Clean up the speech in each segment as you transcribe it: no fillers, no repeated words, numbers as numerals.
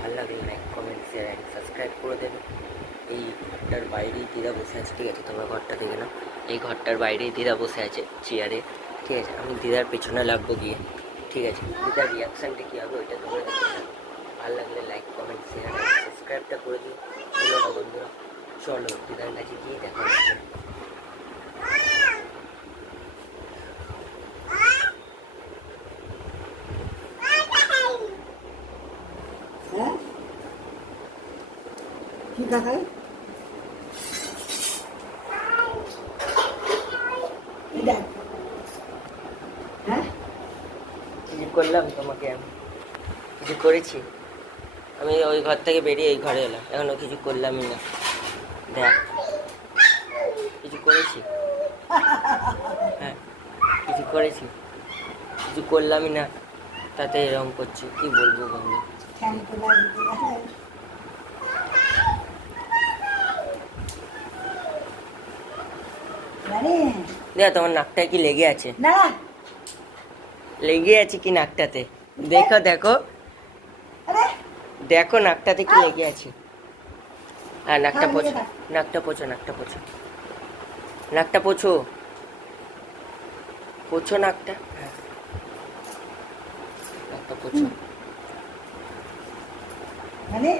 ভালো লাগলে like comment share and subscribe করে দেবে। এই ঘরটার বাইরেই দিদা বসে আছে, ঠিক আছে? তোমরা ঘরটা দেখে নাও, এই ঘরটার বাইরেই দিদা বসে আছে চেয়ারে, ঠিক আছে? আমি দিদার পেছনে লাগবো গিয়ে, ঠিক আছে? দিদার রিয়াকশানটা কী হবে ওইটা তোমরা দেখে নাও। ভালো লাগলে লাইক কমেন্ট শেয়ার অ্যান্ড সাবস্ক্রাইবটা করে দিও বন্ধুরা। চলো দিদার কাছে গিয়ে দেখা হচ্ছে। কি দেখায়? হ্যাঁ, কিছু করলাম তোমাকে? আমি কিছু করেছি? আমি ওই ঘর থেকে বেরিয়ে এই ঘরে এলাম, এখনো কিছু করলামই না। দেখ, কিছু করেছি? হ্যাঁ, কিছু করেছি? কিছু করলামই না, তাতে এরকম করছি, কি বলবো বন্ধু? দেখ তোমার নাকটায় কি লেগে আছে? না, লেগে আছে কি নাকটাতে? দেখো দেখো দেখো, নাকটাতে কি লেগে আছে? হ্যাঁ, নাকটা পোছো, নাকটা পোছো, নাকটা পোছো, নাকটা পোছো, পোছো নাকটা। হ্যাঁ, নাকটা পোছো। মানে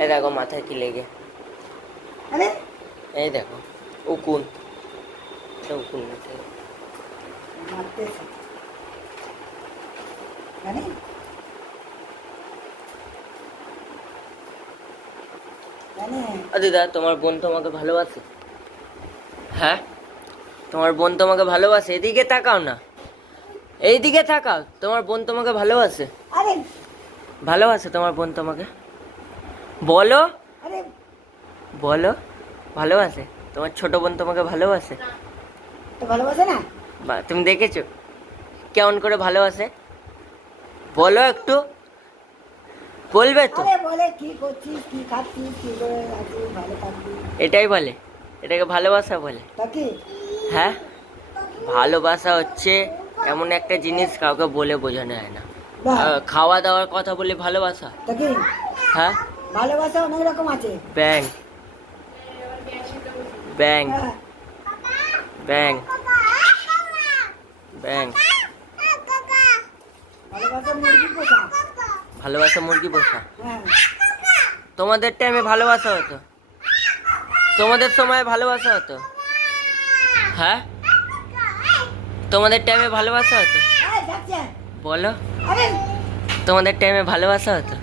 এই দেখো মাথায় কি লেগে, আরে এই দেখো উকুন, উকুন মাথায়। মারতেছে মানে দিদা, তোমার বোন তোমাকে ভালোবাসে? হ্যাঁ, তোমার বোন তোমাকে ভালোবাসে? এদিকে তাকাও না, এইদিকে তাকাও। তোমার বোন তোমাকে ভালোবাসে? আরে ভালোবাসে তোমার বোন তোমাকে? বলো, আরে বলো, ভালোবাসে? তোমার ছোট বোন তোমাকে ভালোবাসে? তো ভালোবাসে না? বা তুমি দেখেছো কেমন করে ভালোবাসে? বলো একটু, বলবে তো? আরে বলে কি করছিস, কি খাচ্ছিস, কি করে আছিস, ভালো থাকবি, এটাই বলে? এটাকে ভালোবাসা বলে? তা কি? হ্যাঁ, ভালোবাসা হচ্ছে এমন একটা জিনিস, কাউকে বলে বোঝানো হয় না। বাহ, খাওয়া দাওয়ার কথা বলে ভালোবাসা? তা কি? হ্যাঁ, ভালোবাসা অনেক রকম আছে। ব্যাং ব্যাং হ্যাঁ, ব্যাং ব্যাং। ভালোবাসা মুরগি পোষা। ভালোবাসা মুরগি পোষা? হ্যাঁ, তোমাদের টাইমে ভালোবাসা হতো? তোমাদের সময় ভালোবাসা হতো? হ্যাঁ, তোমাদের টাইমে ভালোবাসা হতো? এই যাচ্ছে। বলো, আরে তোমাদের টাইমে ভালোবাসা হতো?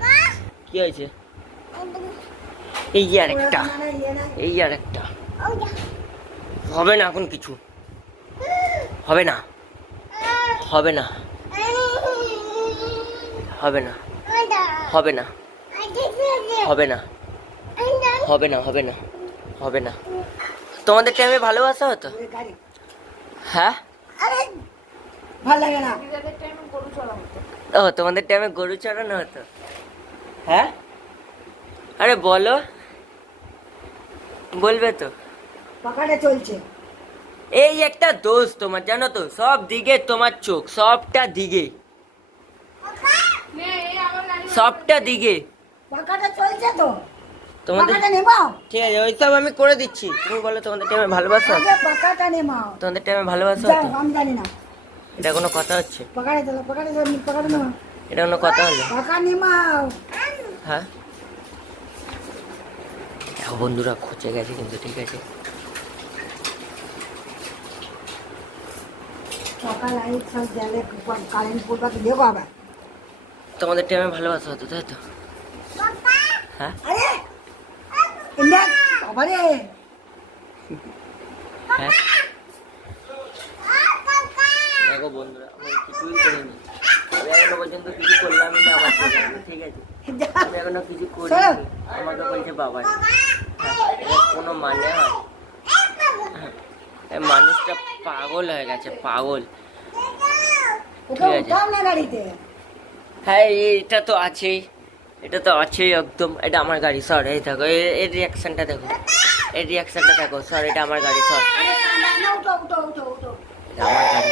কি হয়েছে? এই আর একটা, এই আর একটা। হবে না এখন কিছু, হবে না, হবে না, হবে না, হবে না, হবে না, হবে না, হবে না, হবে না। তোমাদের টাইমে ভালোবাসা হতো? গাড়ি। হ্যাঁ, আরে ভালো লাগে না। ও, তোমাদের টাইমে গরু চড়ানো হতো? হ্যাঁ, আরে বলো, বলবে তো? পাকাটা চলছে। এই একটা দোষ তোমার, জানো তো? সব দিকে তোমার চোখ, সবটা দিকে, সবটা দিকে পাকাটা চলছে তো। তোমাদের। পাকাটা নেমাও। ঠিক আছে, ওইসব আমি করে দিচ্ছি। তুমি বলো, তোমাদের টাইমে ভালোবাসা হতো? আগে পাকাটা নেমাও। তোমাদের টাইমে ভালোবাসা যাও, হতো? আমি জানি না। এটা কোনো কথা হচ্ছে? পাকাটা চলো, পাকাটা চলো, পাকাটা নেমাও। এটা কোনো কথা হলো? পাকা নেমাও। হ্যাঁ, দেখো বন্ধুরা, খচে গেছে কিন্তু, ঠিক আছে? পাকা লাইট সব জ্বালে, কারেন্ট পড়বা কি দেখো আবার। তোমাদের টাইমে ভালোবাসা হতো, তাই তো? হ্যাঁ, আরে ইন্ডিয়া বাবারে। হ্যাঁ। দেখো বন্ধুরা, আমি কিছুই করিনি, আমি এখনো পর্যন্ত কিছু করলামই না আমার জীবনে, ঠিক আছে? আমি এখনো কিছু করিনি, আমাকে বলছে বাবা। এটা কোনো মানে হয়? এই মানুষটা পাগল হয়ে গেছে, পাগল। ওকে ঠিক আছে। উঠাও না গাড়িতে। হ্যাঁ, এটা তো আছেই, এটা তো আছেই একদম। এটা আমার গাড়ি, সর। এই দেখো, এর রিয়াকশনটা দেখো, এর রিয়াকশনটা দেখো, সর। এটা আমার গাড়ি, সর। না, না, উঠো, উঠো, উঠো, উঠো। এটা আমার গাড়ি।